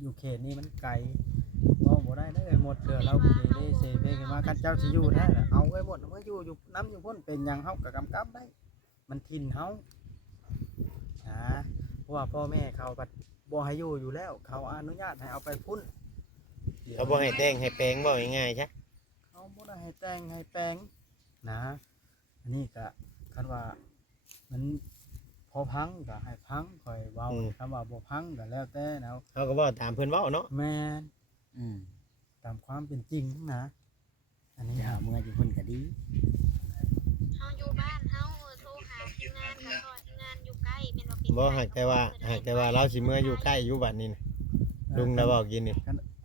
อยู่เขตนี้มันไกลบ่ได้เด้อหมดเถื่อเราเซเว่กันมาคันเจ้าสิอยู่แท้น่ะเอาไว้หมดเมื่ออยู่น้ำอยู่พุ่นเป็นหยังเฮาก็กำกับได้มันถิ่นเฮาเพราะว่าพ่อแม่เขาก็บ่ให้อยู่แล้วเขาอนุญาตให้เอาไปพุ่นเขาบ่ให้แต่งให้แปลงบ่ง่ายๆใช่ เขาบ่ได้ให้แต่งให้แปลงนะอันนี้ก็คันว่ามันพอพังก็ให้พังค่อยเว้าคำว่าบ่พังก็แล้วแต่นะเขาก็เว้าตามเพิ่นเว้าเนาะแม่นตามความเป็นจริงนะอันนี้เมื่ออยู่พุ่นก็ดีเฮาอยู่บ้านเฮาโทรหาทีมงานก็ก็ทีมงานอยู่ใกล้แม่นบ่เป็น บ่หากแต่ว่าเราสิเมื่ออยู่ใกล้อยู่บัดนี้น่ะลุงน่ะเว้ากินนี่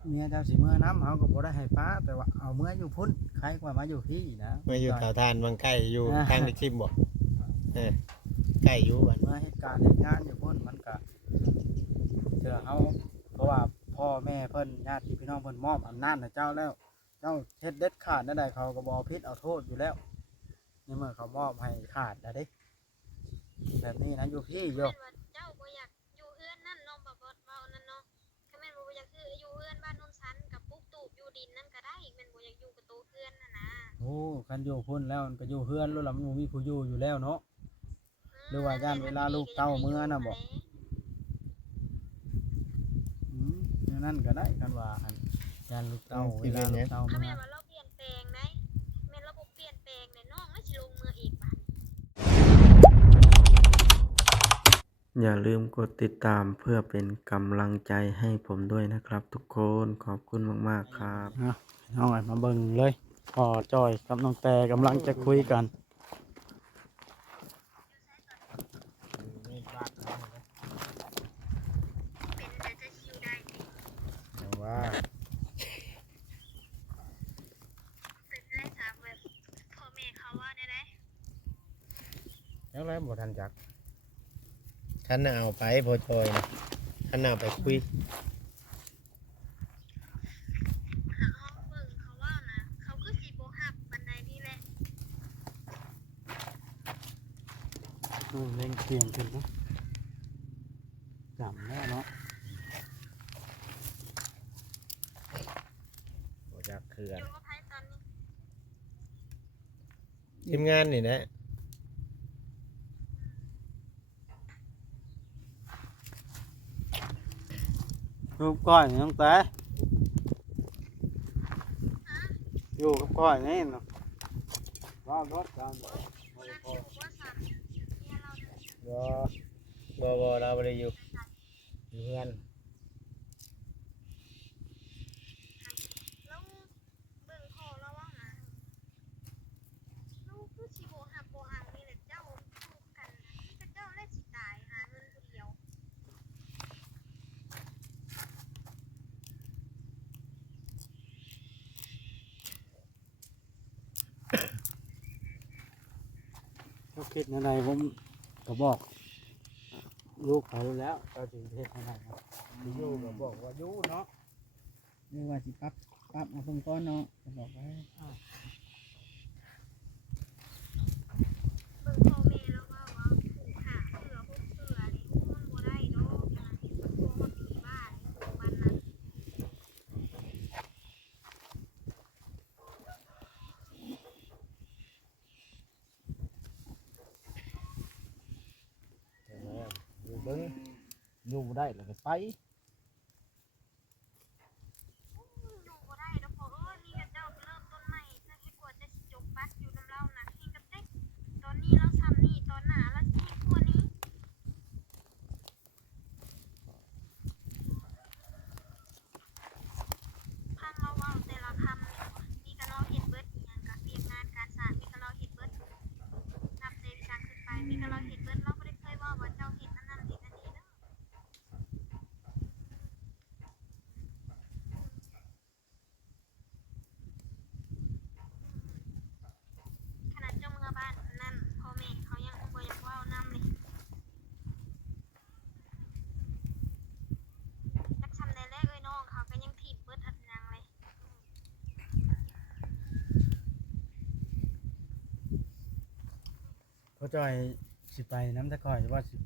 เมียเจ้าสิเมื่อน้ำเฮาก็บ่ได้ให้ป้าแต่ว่าเอาเมื่ออยู่พุ่นใครกว่ามาอยู่พี่นะ เมื่ออยู่เตาถ่านมันใกล้อยู่ทางในคลิปบ่ใกล้อยู่บัด เมื่อเหตุการณ์เหตุงานอยู่พุ่นมันก็เจอเฮาเพราะว่าพ่อแม่เพิ่นญาติพี่น้องเพิ่นมอบอำนาจให้เจ้าแล้วเจ้าเฮ็ดเด็ดขาดได้เขาก็บ่ผิดเอาโทษอยู่แล้วนี่เมื่อเขามอบให้ขาดแล้วเด้แบบนี้นะอยู่พี่อยู่ เจ้าบ่อยากอยู่เฮือนนั่นเนาะบ่เว้านั่นเนาะถ้าแม่นบ่อยากคืออยู่เฮือนบ้านโนนสันกับปุ๊กตูบอยู่ดินนั่นก็ได้แม่นบ่อยากอยู่กับตัวเฮือนน่ะนะโอ้คันอยู่พุ่นแล้วมันก็อยู่เฮือนแล้วล่ะมันบ่มีผู้อยู่แล้วเนาะหรือว่าย่านเวลาลูกเต้าเมื่อน่ะบ่นั่นก็ได้กันว่าอันย่านลูกเต้าเวลาลูกเต้า ถ้า เมื่ แม่ อ ว่าเราเปลี่ยนแปลงได้แม่นเราบ่เปลี่ยนแปลงเนี่ยน้องแล้วสิลงมืออีกบาด อย่าลืมกดติดตามเพื่อเป็นกำลังใจให้ผมด้วยนะครับทุกคนขอบคุณมากๆครับเอาไว้มาเบิ่งเลยพ่อจ้อยกับน้องแต่กำลังจะคุยกันว่าแล้วไรบ่ทันจัก คันน่ะเอาไปพอจอยนะคันน่ะเอาไปคุย ห้องเบิ่งเขาว่านะเขาคือสิบ่ฮับปานใดนี่แหละ เล่งเปลี่ยนขึ้นนะจำแล้วเนาะ บ่จักคือ อ กัน ยู่กับไผตอนนี้ ทีมงานนี่แหละ รูปก้อยน้องแต่อยู่กับก้อยนี่เนาะว่ารถกันบ่ บ่ได้อยู่บ่สั่นเมียเราเนี่ย บ่เราบ่ได้อยู่ เพื่อน แล้วเบิ่งพ่อเราว่านะลูกคือสิบ่ฮับบ่ฮังนี่แหละเจ้าคู่กันนะมีแต่เจ้าและสิตายหาเงินผู้เดียว เขาคิดในผมก็บอกลูกเขาแล้วก็ถึงเทศนาครับอยู่ก็บอกว่าอยู่เนาะนี่ว่าสิปั๊บมาเพิ่งก้อนเนาะจะบอกว่า เบิ่งพ่อแม่แล้วว่าผูกขาเสือพวกเสือนี่มันบ่ได้ดอกนะพวกมันผีบ้านพวกมันนะ อยู่เบิ่งอยู่ได้แล้วก็ไป อยู่บ่ได้ดอกพ่อเอ้ยนี่ก็เจ้าเริ่มต้นใหม่ถ้าให้กว่าจะสิจบบัตรอยู่นำเรานะเฮงกับเต็กตอนนี้เราทำนี่ตอนหน้าเราสิให้กว่านี้พังเราเว้าแต่ละคำนี่ว่ะนี่ก็เราเฮ็ดเบิดอีหยังก็เรียนงานการสร้างนี่ก็เราเฮ็ดเบิดนับแต่วิชาขึ้นไปนี่ก็เราเฮ็ดเบิดเราบ่ได้เคยเว้าว่าเจ้าเฮ็ดอันนั้นเฮ็ดอันนี้เด้อ ขนาดเจ้าเมืองบ้านนั่นพ่อแม่เขายังบ่อยากเว้านำเลยจักซำได้แลเอ้ยน้องเขาก็ยังถีบเบิดอันยังเลย เขาจอยสิไปน้ำตะก้อยว่าสิ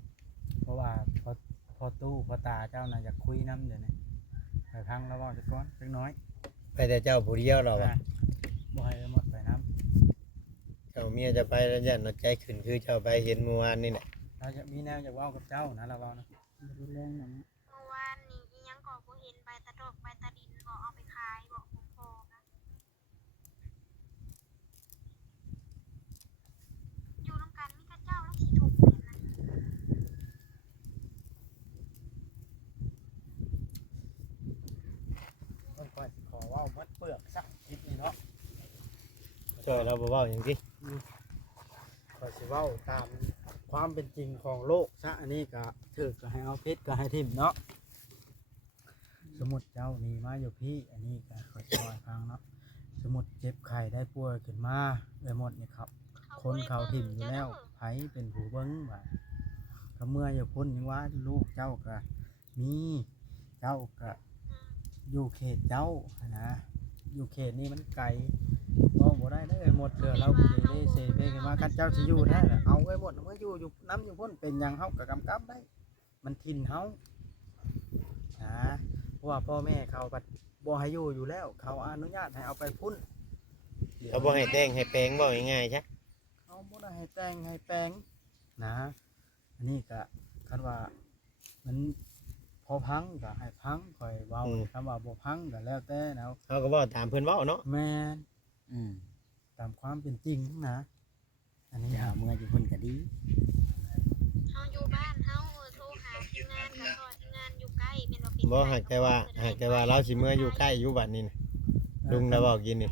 เพราะว่าพอตู้พอตาเจ้าน่ะอยากคุยน้ำเดี๋ยวนี้ ให้พังแล้วเว้าจักก่อนจักน้อย ไปแต่เจ้าผู้เดียวเราอะ บ่ให้หมดไปน้ เจ้าเมียจะไปแล้วยันเอาใจขึ้นคือเจ้าไปเห็นเมื่อวานนี่แหละ ำเราจะมีแนวอยากเว้ากับเจ้านะเราเว้านะ เมื่อวานนี่อีหยังก็บ่เห็นใบตะดอกใบตะดินบ่เอาไปขายบ่ของพ่อนะอยู่นำกันมีแต่เจ้าแล้วสิถูกข์แม่นนะ เพิ่นก็สิขอเว้าหมดเปลือกซักคิดนี่เนาะ ช่วยเราบ่เว้าอย่างที่ ก็สิเว้าตามความเป็นจริงของโลกซะอันนี้ก็ถือก็ให้เอาพิษก็ให้ทิ่มเนาะสมมุติเจ้านี่มาอยู่พี่อันนี้ก็ขอสิเว้าให้ฟังเนาะสมมุติเจ็บไข้ได้ป่วยขึ้นมาได้หมดนี่ครับ คนเขาถิ่มอยู่แล้วไผเป็นผู้เบิ้งว่าก็เมื่ออยู่พ้นยังว่าลูกเจ้าก็มีเจ้าก็อยู่เขตเจ้านะอยู่เขตนี้มันไกลบ่ได้ได้หมดเถื่อเราบ่ได้เซเปกันมาคันเจ้าสิอยู่แท้น่ะเอาไว้หมดเมื่ออยู่น้ำอยู่พ้นเป็นหยังเฮาก็กำกับได้ มันถิ่นเฮานะเพราะว่าพ่อแม่เขาก็บ่ให้อยู่แล้วเขาอนุญาตให้เอาไปพุ่น เขาบ่ให้แต่งให้แปลงบ่ง่ายๆใช่ เขาบ่ได้ให้แต่งให้แปลงนะอันนี้ก็คันว่ามันพอพังก็ให้พังค่อยเว้าคำว่าบ่พังก็แล้วแต่นะ เขาก็บ่ตามเพิ่นเว้าเนาะ แม่นตามความเป็นจริงนะอันนี้ เมื่ออยู่เพิ่นก็ดี เฮาอยู่บ้านเฮาโทรหาทีมงานก็ก็ทีมงานอยู่ใกล้แม่นบ่เป็น บ่หากแต่ว่าเราสิเมื่ออยู่ใกล้อยู่บัดนี้น่ะลุงเราบอกกินนี่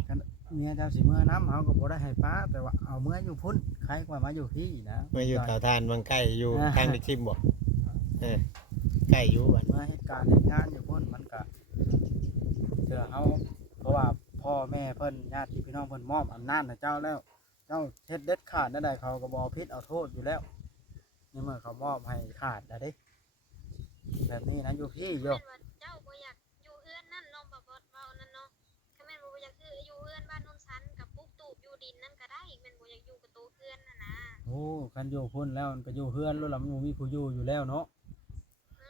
เมียเจ้าสิเมื่อน้ำเฮาก็บ่ได้ให้ป้าแต่ว่าเอาเมื่ออยู่พุ่นใครกว่ามาอยู่พี่นะ เมื่ออยู่เตาทานบางใกล้อยู่ทางในคลิปบ่ใกล้อยู่บัด เมื่อเหตุการณ์เหตุงานอยู่พุ่นมันก็เจอเฮาเพราะว่าพ่อแม่เพิ่นญาติพี่น้องเพิ่นมอบอำนาจให้เจ้าแล้ว เจ้าเฮ็ดเด็ดขาดได้เขาก็บ่เอาผิดเอาโทษอยู่แล้วนี่เมื่อเขามอบให้ขาดได้เด้แบบนี้นะอยู่พี่โย แม่นว่าเจ้าบ่อยากอยู่เฮือนนั่นเนาะบ่เว้านั่นเนาะถ้าแม่นบ่อยากคืออยู่เฮือนบ้านโนนสันกับปลูกตูบอยู่ดินนั่นก็ได้แม่นบ่อยากอยู่กับโตเฮือนน่ะนะ โอ้คันอยู่พุ่นแล้วมันก็อยู่เฮือนแล้วล่ะมันบ่มีผู้อยู่อยู่แล้วเนาะ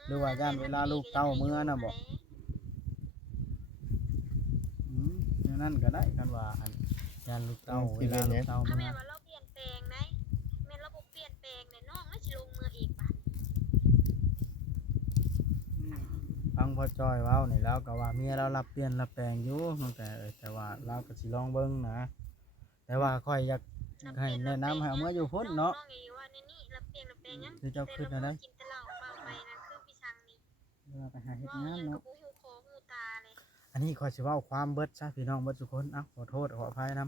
หรือว่าย่านเวลาลูกเต้าเมื่อน่ะบ่ อย่างนั้นก็ได้กันว่าอันยานลูกเต้าเวลาลูกเต้า ถ้า เมื่ แม่ อน ว่าเราเปลี่ยนแปลงได้แม่นเราบ่เปลี่ยนแปลงเนี่ยน้องแล้วสิลงมืออีกบาด ฟังพ่อจ้อยเว้านี่แล้วก็ว่าเมียเรารับเปลี่ยนรับแปลงอยู่ตั้งแต่ว่าเราก็สิลองเบิ่งนะแต่ว่าค่อยอยากให้แนะนำให้เอาเมื่ออยู่พุ่นเนาะ น้องอีว่าในนี่เราเปลี่ยนแปลงหยัง คือเจ้าคิดอะไร กินแต่เหล้าเมาไปนะคือพี่ชังนี่ เราไปหาเฮ็ด เว้าง าน หยังก็ เนาะ บ่ฮู้คอฮู้ตาเลย อันนี้ค่อยสิเว้าความเบิดซะพี่น้องเบิดทุกคนเอ้าขอโทษขออภัยนํ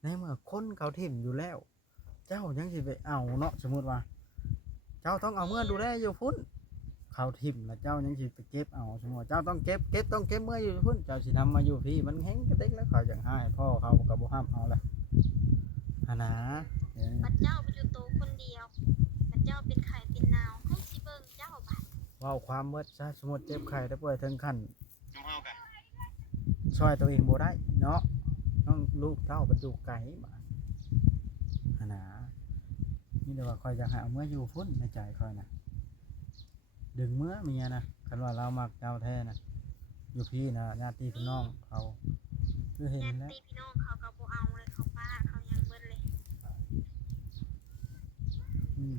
ในเมื่อคนเขาถิ่มอยู่แล้ว เจ้ายังสิไปเอาเนาะสมมุติว่า เจ้าต้องเอาเมื่อดูแลอยู่พุ่นเขาถิ่มแล้วเจ้ายังสิไปเก็บเอาสมมุติว่าเจ้าต้องเก็บต้องเก็บเมื่ออยู่พุ่นเจ้าสินำมาอยู่พี่มันแห้งกระเต็กแล้วเขาจังให้พ่อเขาก็บ่ห้ามเอาละอันนะ บัดเจ้าไปอยู่โตคนเดียวบัดเจ้าเป็นไข้เป็นหนาวให้สิเบิ่งเจ้าบาด เว้าความเบิดซะสมมุติเจ็บไข้ได้ป่วยถึงขั้นช่วยตัวเองบ่ได้เนาะต้องลูกเต้าบรรจุไก่มาอันนะนี่เดี๋ยวว่าคอยจะให้เอาเมื่ออยู่พุ่นในใจคอยนะดึงเมื่อเมียนะคันว่าเรามักเจ้าแท้นะอยู่พี่นะญาติพี่น้องเขาคือเห็น ญา แล้ว ติพี่น้องเขาก็บ่เอาเลยเขาป้าเขายังเบิดเลย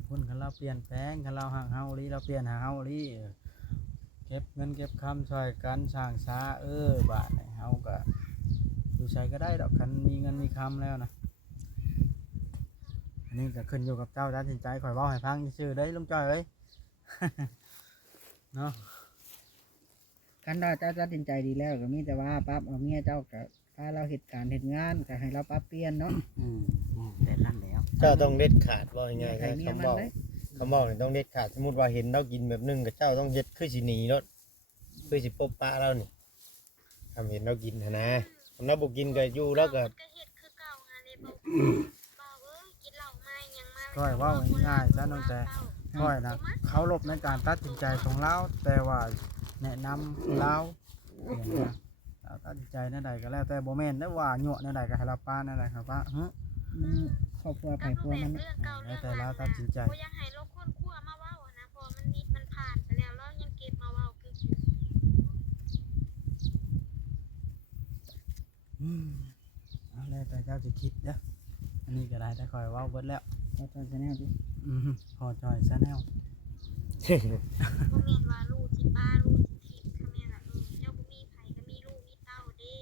พุ่นคันเราเปลี่ยนแปลงคันเราห่างเฮาลีเราเปลี่ยนหาเฮาลีเก็บเงินเก็บคำช่วยกันสร้างสาบาทเฮาก็อยู่ใช้ก็ได้ดอกคันมีเงินมีคำแล้วนะอันนี้ก็ขึ้นอยู่กับเจ้าตัดสินใจคอยเว้าให้ฟังซื่อๆเด้ลุงจ้อยเอ้ย เนาะ คันว่าเจ้าตัดสินใจดีแล้วก็มีแต่ว่าปั๊บเอาเมียเจ้าก็พาเราเฮ็ดการเฮ็ดงานก็ให้เราปรับเปลี่ยนเนาะแต่นั่นแล้ว เจ้าต้องเด็ดขาดบ่ง่าย ใครเมี ๆ ย คำ มัน บอก เด้ คำบอกนี่ต้องเด็ดขาดสมมุติว่าเห็นเรากินแบบนึงกับเจ้าต้องเฮ็ดคือสิหนีรถคือสิปบปะเรานี่ทำเห็นเรากินหั้นนะทำเราบ่กินก็อยู่แล้วก็ มันก็เฮ็ดคือเก่าหาเลยบ่บ่เอ้ยกินเหล้ามาหยังมา ก้อยเว้าง่ายๆซะน้องแต่ก้อยนะเขาลบในการตัดสินใจของเราแต่ว่าแนะนำเราอย่างนี้นะเราตัดสินใจนั่นใดก็แล้วแต่บ่แม่นได้ว่ายั่วนั่นใดก็ให้เราป้านั่นใดครับป้าครอบครัวไผ เอา ครัว แบบ มัน เรื่องเก่าเรื่อง แต่เรา หลัง ตัดสินใจ บ่อยากให้เราคนคั่วมาเว้าอะนะเพราะมันผ่านไปแล้วเรายังเก็บมาเว้าคือ เอาแล้วแต่เจ้าจะคิดเด้ออันนี้ก็ได้แต่คอยเว้าเบิดแล้ว เราทำจะแนวดิ พอจอยซะแนว บ่แม่นว่าลูกสิป้าลูกสิทิพย์ค่ะแม่นล่ะเจ้าบ่มีไผก็มีลูกมีเต้าเด้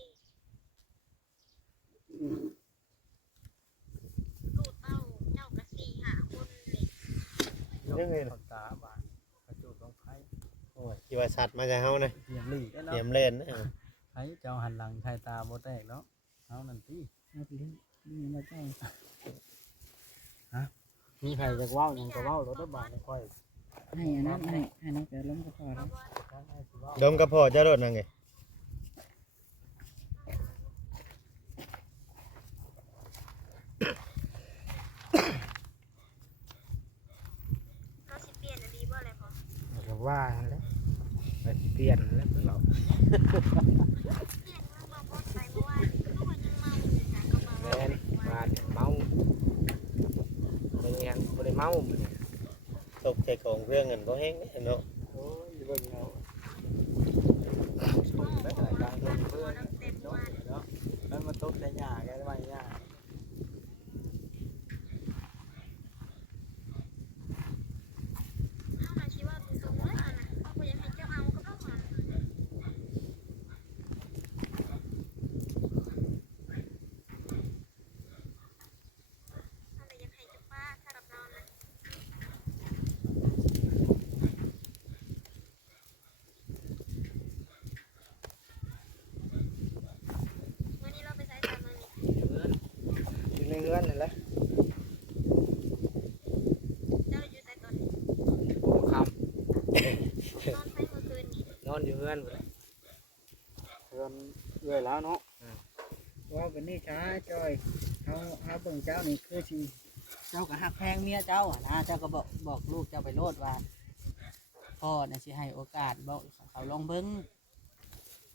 ลูกเต้าเจ้าก็4-5คนเลย ยังไง ขอบตาบานกระจุดลงไผ โอ้ยที่ว่าสัตว์มาจากเฮานะ เตรียมลี่แล้ว เตรียมเล่นนะ ไผเจ้าหันหลังไทยตาบ่แตกเนาะเอานั่นติ เอาไปเลี้ยงนี่มาเจ้า มีใครจะเว้าหยังก็เว้ารถได้บาดค่อย ให้อันนั้นให้น้องแต่ล้มก็พอแล้ว ดมกระเพาะเจ้าโดดนั่งไง เราสิเปลี่ยนอันนี้บ่เลยพอ ก็ว่าแล้วไปเปลี่ยนแล้วเรา เปลี่ยนเรื่องมาบ่ไปเมื่อวานทุกคนยังเมาอยู่จ้ะก็มา แม่ ว่าน เมาบ่ยังบ่ได้เมามื้อนี้ ตกใจของเรื่องเงินก็แห้งเนาะ โอ้ยเบิ่งเอาแล้วก็ได้เงินเพิ่นเนาะแล้วมาตบในหญ้าแกไว้หญ้า เฮาน่ะสิว่าตรงๆเลยนะเฮาบ่อยากให้เจ้าเอาก็เอามาเฮาเลยอยากให้เจ้าป้าสำหรับเรานะมื้อนี้เราไปไสกันมื้อนี้ อยู่ในเรือนนี่แหละ เจ้าอยู่ไสตอนนี้ โอ้ครับ นอนไปเมื่อคืนนี้ นอนอยู่เรือนพุ่นแหละเรือนเอื้อยแล้วเนาะ ว่ากันนี่ช้าจอยเขาเบิ่งเจ้านี่คือสิเจ้าก็หักแพงเมียเจ้านะเจ้าก็บอกลูกเจ้าไปโลดว่าพ่อน่ะสิให้โอกาสบอกเขาลองเบิ่ง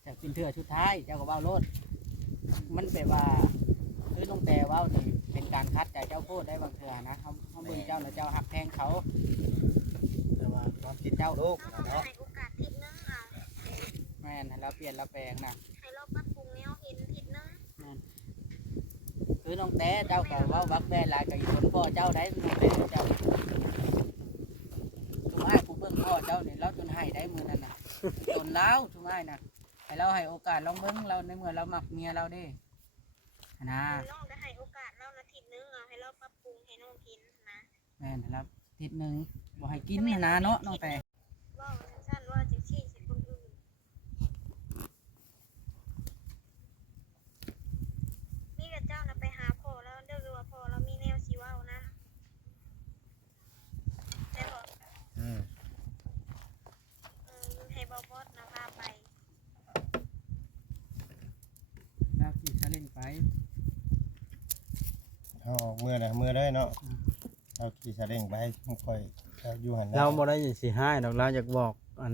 แต่เป็นเทื่อชุดท้ายเจ้าก็เว้าโลดมันแบบว่าคือต้องแต่เว้านี่เป็นการคัดใจเจ้าโพดได้บางเทื่อนะเขาเบิ่งเจ้าแล้วเจ้าหักแพงเขา แต่ว่าความคิด เจ้า ลูก เรา นะเนาะ ให้โอกาสทิศนึงอ่ะ แม่นให้เราเปลี่ยนเราแปลงนะ ให้เราปรับปรุงแนวเห็นทิศนึง คือน้องแต่เจ้าก็เว้าบักแม่หลายกับอีคนพ่อเจ้าได้น้องแต่เจ้าทุกอ้ายผู้เบิ่งพ่อเจ้านี่เราจนให้ได้มือนั่นน่ะจนแล้วทุกอ้ายน่ะให้เราให้โอกาสลองเบิ่งเราในเมื่อเรามักเมียเราเด้นะ น้องได้ให้โอกาสเรานะทิศนึงอ่ะให้เราปรับปรุงให้น้องเห็นนะ แม่นให้เราทิศหนึงบ่ให้กินนะเนาะน้องแต่ ว่าสั้นๆว่าจะชี้ใส่คนอื่นนี่กับเจ้านะไปหาพ่อแล้วเดี๋ยวดูว่าพ่อเรามีแนวชีว้าวนะได้บอก ให้บอบอสนะพาไป เราขี่ซาเล้งไป เอาออกเมื่อนะเมื่อได้เนาะเราขี่ซาเล้งไปมันค่อยเราอยู่หัน เราบ่ได้สิให้ดอกเราอยากบอกอัน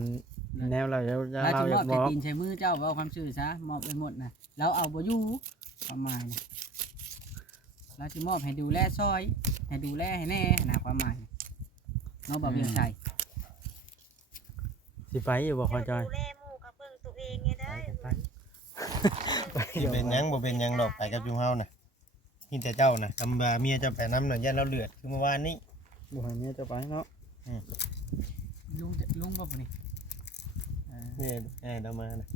แนวเราจะ เรา เรา จะ อ ม ยา อบ กบ แต่ อก ตีนใช้มือเจ้าเว้าความซื่อซะมอบไปหมดนะเราเอาบ่อยู่ประมาณนี้เราจะมอบให้ดูแลซอยให้ดูแลให้แน่นะความหมายเนาะบ่เบียงใจ สิไปอยู่บ่พอจอย ดูแลหมู่กับเบิ่งตัวเองไงได้ ที่เป็นหยังบ่เป็นหยังดอกไปกับจุมเฮานะนี่แต่เจ้านะทำบาเมียเจ้าไปน้ำหน่อยยันเราเลือดคือเมื่อวานนี้ บ่ให้เมียจะไปเนาะ ลุงก็ผู้นี้ นี่เรามานะ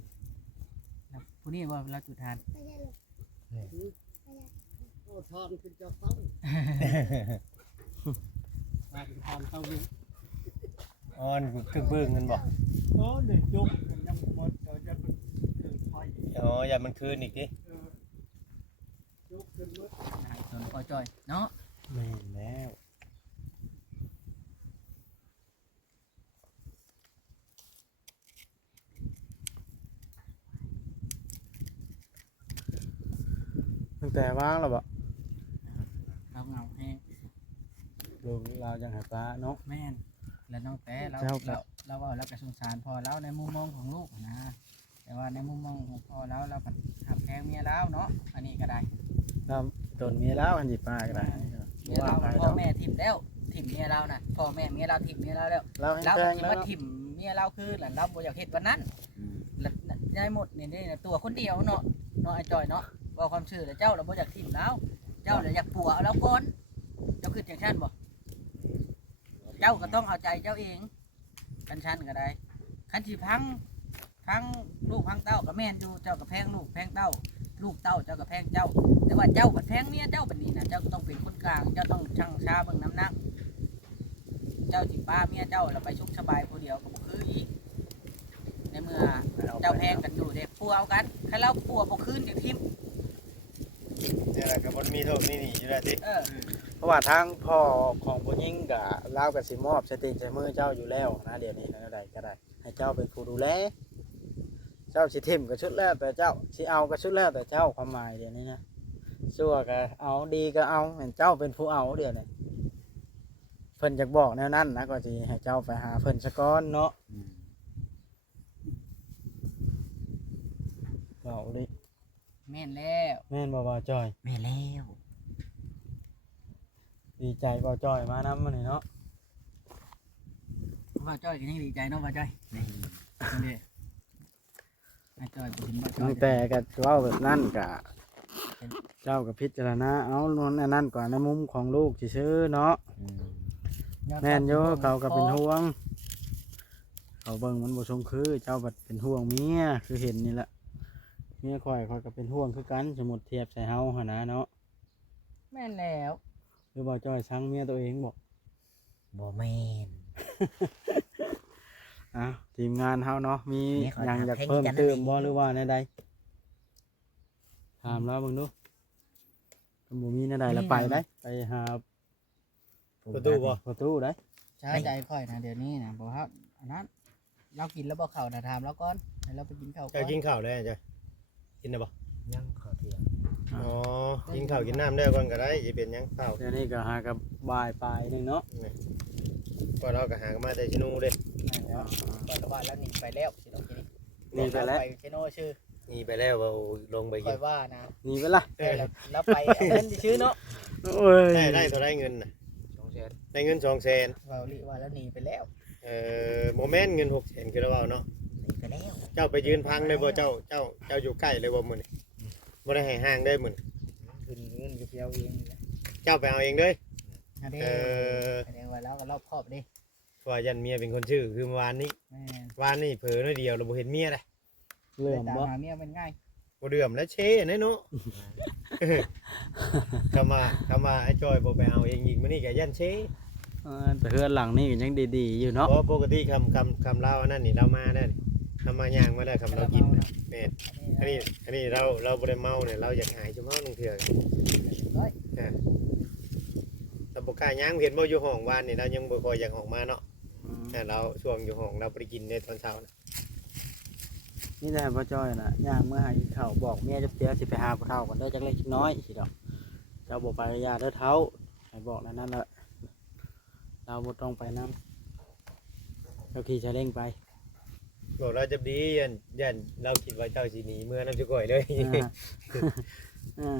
ผู้นี้ว่าเราจุดทาน โอ้ทอนขึ้นจะเต้ามาเป็นทอนเต้าลูก อ้อนคือเบิ่งกันบ่ โอ้เด็กจุกมันยังหมดเราจะเป็นคือคอย อ๋ออย่ามันคืนอีกดิ จุกขึ้นหมด นายสนพอจอยเนาะ แม่นแล้ว ตั้งแต่ว่างแล้วบ่ เราเหงาแห้ง ลูกเราจังหาปลาเนาะ แม่นแล้วน้องแต่เรา เจ้าครั เรา บ ว่าเราก็สงสารพ่อเราในมุมมองของลูกนะแต่ว่าในมุมมองของพ่อเราก็หักแพงเมียเราเนาะอันนี้ก็ได้ เราโดนเมียแล้วอันสิปลาก็ได้ เมียเราพ่อแม่ทิ่มแล้วทิ่มเมียเราน่ะพ่อแม่เมียเราทิ่มเมียเราแล้ว เราให้ เรา แพ ก็ ง สิ แล้ว มาทิ่มเมียเราคือเราบ่อยากเฮ็ดวันนั้นแล้วได้หมดนี่ตัวคนเดียวเนาะไอ้จอยเนาะ ว่าความชื่อแล้วเจ้าเราบ่อยากทิ่มแล้วเจ้าเราอยากปัวเอาแล้วก่อนเจ้าคือจังซั่นบ่เจ้าก็ต้องเอาใจเจ้าเองกันชั้นก็ได้คันสิพังลูกพังเต้าก็แม่นอยู่เจ้าก็แพงลูกแพงเต้าลูกเต้าเจ้าก็แพงเจ้าแต่ว่าเจ้าบัดแพงเมียเจ้าบัดนี้นะเจ้าก็ต้องเป็นคนกลางเจ้าต้องชั่งช้าเบิ่งน้ำหนักเจ้าสิป้าเมียเจ้าแล้วไปชุกสบายผู้เดียวก็บ่คืออีกในเมื่อเจ้าแพงกันอยู่เด็กปัวเอากันใครเล่าปัวบ่คืนอย่างทิม นี่แหละก็บ่มีโทษมีหนี้อยู่แล้วติ เพราะว่าทางพ่อของผู้หญิงก็เล่ากับสิมอบสติใส่มือเจ้าอยู่แล้วนะเดี๋ยวนี้นะใดก็ได้ให้เจ้าเป็นผู้ดูแลเจ้าสิทิมก็ชุดแล้วแต่เจ้าสิเอาก็ชุดแล้วแต่เจ้าความหมายเดี๋ยวนี้นะชั่วก็เอาดีก็เอาเห็นเจ้าเป็นผู้เอาเดี๋ยวนี้เพิ่นจะบอกแนวนั้นนะก็สิให้เจ้าไปหาเพิ่นซะก่อนเนาะเว้าดิ แม่นแล้ว แม่นบ่จอย แม่นแล้ว ดีใจบ่จอยมานำมื้อนี้เนาะ ว่าจ้อยก็ยังดีใจเนาะว่าจ้อยนี่เด้ไอ้จ้อยบ่เห็นว่าจ้อ ตั้ ย งแต่ก็เว้าแบบนั้นก็เจ้าก็พิจารณาเอาอันนั้นก่อนในมุมของลูกซื่อๆเนาะแม่นอยู่เขาก็เป็นห่วงเขาเบิ่งมันบ่ทรงคือเจ้าบัดเป็นห่วงเมียคือเห็นนี่แหละเมียข่อยก็เป็นห่วงคือกันสมมุติเทียบใส่เฮาหั่นนะเนาะ แม่นแล้ว หรือบ่จ้อยชังเมียตัวเองบ่ บ่แม่น อ้าวทีมงานเฮาเนาะมี เมียข่อย หยังอยาก ถาม เพิ่ม เพ่งจันทร์ เติม นั่นเอง บ่หรือว่าในใดถามแล้วเบิ่งดูก็บ่มีในใดแล้วไปได้ไปหา ประตูบ่ ประตูได้ ใช้ใจค่อยนะเดี๋ยวนี้นะบอกว่าอันนั้นเรากินแล้วบ่เข้านะถามแล้วก่อนให้เราไปกินข้าวก่ เจ้า อน กินข้าวได้จ้ะกินได้บ่ ยังข้าวเที่ยง อ๋อกินข้าวกินน้ำได้ก่อนก็ได้สิเป็นหยังข้าว เดี๋ยวนี้ก็หากับบ่ายปลายนึงเนาะ พอเราก็หากันมาแต่ชินูเด้ แล้วก่อนว่าแล้วหนีไปแล้วสิเรากิน หนีไปแล้ว ไปเชโนชื่อ นี่ไปแล้วเอาลงไป ค กิ อน ยว่านะ หนีไปละ แล้วไปเอาเงินที่ชื่อเนาะ โอ้ย ได้เท่าได้เงินน่ะ 200,000 ได้เงิน200,000 เราลิว่าแล้วหนีไปแล้ว โมเมนต์เงิน600,000คือเราเอาเนาะ หนีไปแล้ว เจ้าไปยืนพังเลยบ่เจ้าอยู่ใกล้เลยบ่มื้อนี้บ่ได้ให้ห่างได้มื้อนี้ คืนเงินก็เพียวเองนี่แหละ เจ้าไปเอาเองเด้อ นะเด้ เออ แสดงว่าแล้วก็รอบคอบเด้ ว่ายันเมียเป็นคนชื่อคือเมื่อวานนี้ แม่น วานนี้เผลอน้อยเดียวเราบ่เห็นเมียเลย เหลื่อม ตาม บ่ หาเมียมันง่าย บ่เดือมแล้วเช่แน่เนาะคำว่าไอ้จอยบ่ไปเอาเองอีกมื้อนี้ก็ยันเช่ แต่เฮือนหลังนี่ก็ยังดีๆอยู่เนาะ เพราะปกติคำเล่าอันนั้นนี่เรามาได้นี่ทำมาย่างมาได้คำเรากินน่ะแม่นอันนี้เราบ่ได้เมาเนี่ยเราอยากหายจุ่มเฮานึงเถื่อแต่บ่กล้าย่างเห็นบ่อยู่ห้องวานนี่เรายังบ่ค่อยอยากออกมาเนาะเราช่วงอยู่ห้องเราบ่ได้กินในตอนเช้านะ นี่แหละพ่อจ้อยน่ะย่างเมื่อหากินข้าวบอกเมียจะเตี้ยสิไปหาพ่อเฒ่ากันเด้อจักเล็กจักน้อยสิดอกเจ้าบ่ไปยาเด้อเฒ่าให้บอกนั่นแหละเราบ่ต้องไปนำเราขี่ซาเล้งไป บอกเราจะดียันเราคิดว่าเจ้าสิหนีเมื่อน้ำจะก่อยเลย อ่า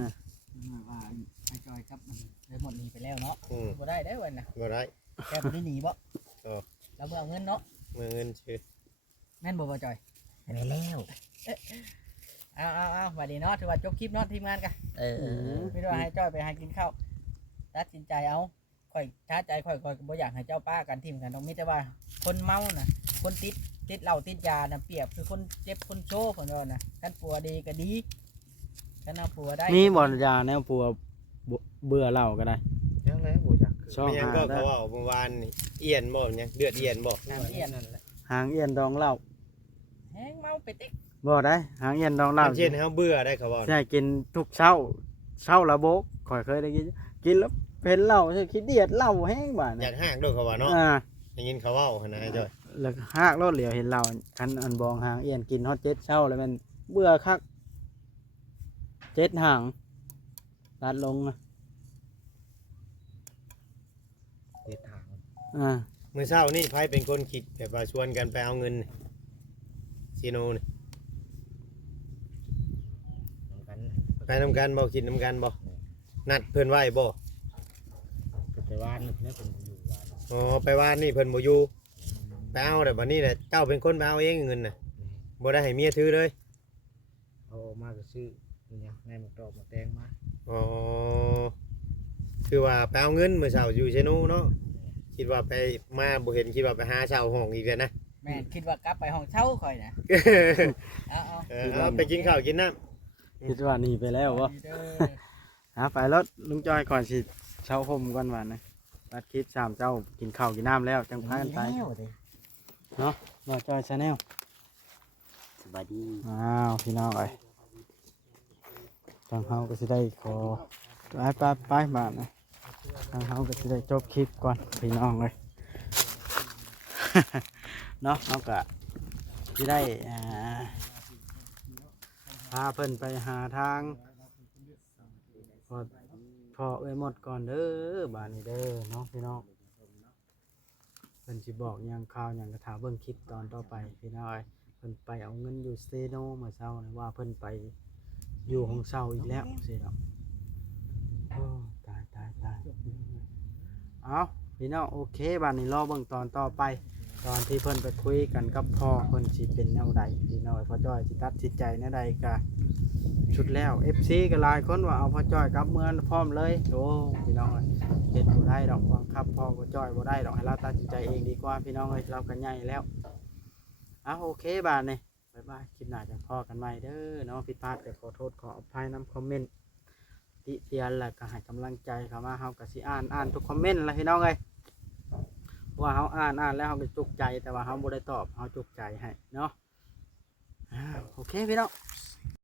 ว่าไอ้จอยครับมันได้หมดหนีไปแล้วเนาะ อืม บ่ได้ได้วันน่ะ บ่ได้ แกบ่ได้หนีบ่ อ๋อ แล้วบ่เอาเงินเนาะ เมื่อเงินชื่อ แม่นบ่บ่จอยไปแล้วเอาบัดนี้เนาะถือว่าจบคลิปเนาะทีมงานกันพี่ว่าให้จอยไปหากินข้าวตัดสินใจเอาค่อยช้าใจค่อยบ่อยากให้เจ้าป้ากันทีมกันต้องมีแต่ว่าคนเมาน่ะคนติดเหล้าติดยาน่ะเปรียบคือคนเจ็บคนโชว์เพิ่นว่าน่ะคันปัวดีก็ดีคันเอาปัวได้ มีบ่ยาแนวปัวเบื่อเหล้าก็ได้ ยังไงบ่จัก ชอบ ไม่ยัง หา ก็ ได้ เขาว่าเมื่อวานนี่เอียนบ่ยังเดือดเอียนบ่ น้ำเอียน หางเอียนดองเหล้า แห้งเมาไปติ๊ก บ่ได้หางเอียนดองเหล้า เช่นเฮาเบื่อได้เขาว่า ใช่กินทุกเช้าละโบกข่อยเคยได้กินแล้วเป็นเหล้าใช่คิดเดียดเหล้าแห้งบ่า อยา เนี่ย กห่างด้วยเขาว่าเนาะ อ่า ได้ยินเขาเว้าหั่นนะจ้อย แล้วหากรถเหลียวเห็นเหล้าคันอันบองหางเอียนกินฮอตเจ็ดเช้าแล้วมันเบื่อคักเจ็ดหางตัดลงนะ เด็ดทาง อ่า มื้อเช้านี่ไผเป็นคนคิดแบบว่าชวนกันไปเอาเงินซีโนนี่ กัน ไปนำกันบ่คิดนำกันบ่นัดเพิ่นไว้บ่ ไปว่านนี่เพิ่นอยู่ว่าน อ๋อไปวานนี่เพิ่นบ่อยู่ไปเอาแต่บัดนี้แหละเจ้าเป็นคนไปเอาเองเงินน่ะบ่ได้ให้เมียถือเลย เอามาก็ซื้อ เนี่ยในหมกดอกหมกแดงมา อ๋อคือว่าไปเอาเงินมื้อเช้าอยู่เชนูเนาะคิดว่าไปมาบ่เห็นคิดว่าไปหาเช่าห้องอีกแล้วนะ แม่นคิดว่ากลับไปห้องเช่าค่อยนะเอา เอาไปกินข้าวกินน้ำ คิดว่าหนีไปแล้วบ่ ดีเด้อ หาไปรถลุงจอยก่อนสิเช่าห่มก่อนว่านะตัดคลิปสามเจ้ากินข้าวกินน้ำแล้วจังพากันไปเนาะบ่จอยชาแนล สบายดี อ้าวพี่น้องเอ้ยจังเฮาก็สิได้ขอไปบาทนะจังเฮาก็สิได้จบคลิปก่อนพี่น้องเอ้ย เนาะเฮาก็สิได้พาเพิ่นไปหาทางพอเอ้ยหมดก่อนเด้อบาดนี้เด้อเนาะพี่น้องเพิ่นสิบอกหยังข่าวหยังก็ถาเบิ่งคลิปตอนต่อไปพี่น้องเอ้ยเพิ่นไปเอาเงินอยู่สเตโนเมื่อเช้านะว่าเพิ่นไปอยู่ห้องเช่าอีกแล้วสิเนาะโอ้ตายเอาพี่น้องโอเคบาดนี้รอเบิ่งตอนต่อไป ตอนที่เพิ่นไปคุยกันกับพ่อเพิ่นสิเป็นแนวใดพี่น้อยพ่อจ้อยสิตัดสินใจแนวใดก็ชุดแล้ว FC ก็หลายคนว่าเอาพ่อจ้อยกลับเมืองพร้อมเลยโอ้พี่น้องเอ้ยเฮ็ดบ่ได้ดอกบังคับพ่อพ่อจ้อยบ่ได้ดอกให้เราตัดสินใจเองดีกว่าพี่น้องเอ้ยเราก็ใหญ่แล้วโอเคบาดนี้บ๊ายบายคลิปหน้าจะพอกันใหม่เด้อเนาะผิดพลาดก็ขอโทษขออภัยนำคอมเมนต์ติเตียนแล้วก็ให้กำลังใจเข้ามาเฮาก็สิอ่านทุกคอมเมนต์ล่ะพี่น้องเอ้ย ว่าเขาอ่านแล้วเขาก็จุกใจแต่ว่าเขาบ่ได้ตอบเขาจุกใจให้เนาะโอเคพี่น้อง